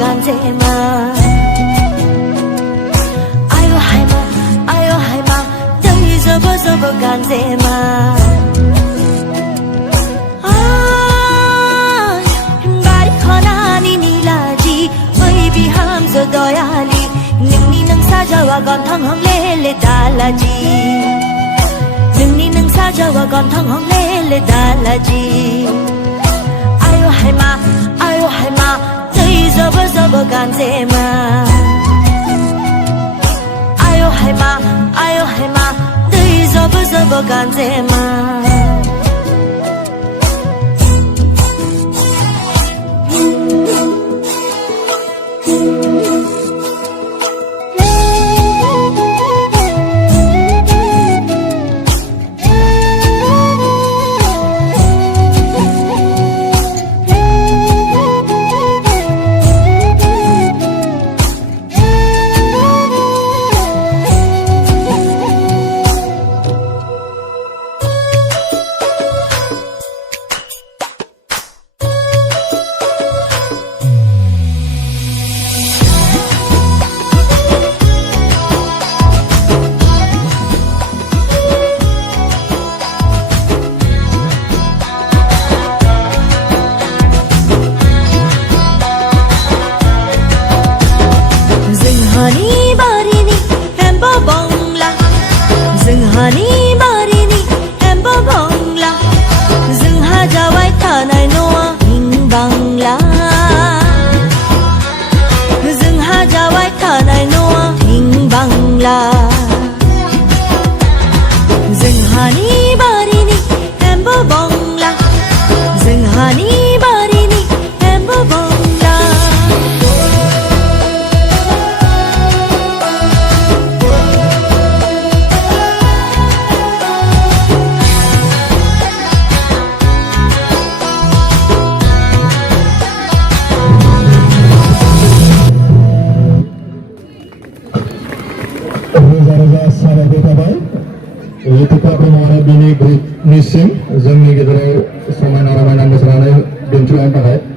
ganzema ayo haima dai zaba zaba ganzema ay bari khana ni nilaji oi biham zo doyali ningni nang sajawa gon thang hong le dalaji ningni nang sajawa gon thang hong le dalaji ayo haima zaba zaba ganzema ayo haima dai zaba zaba ganzema Ini grup Nising जोंनि गेजेराव समायना रमायना मोसानानै दिन्थिलांनो थाखाय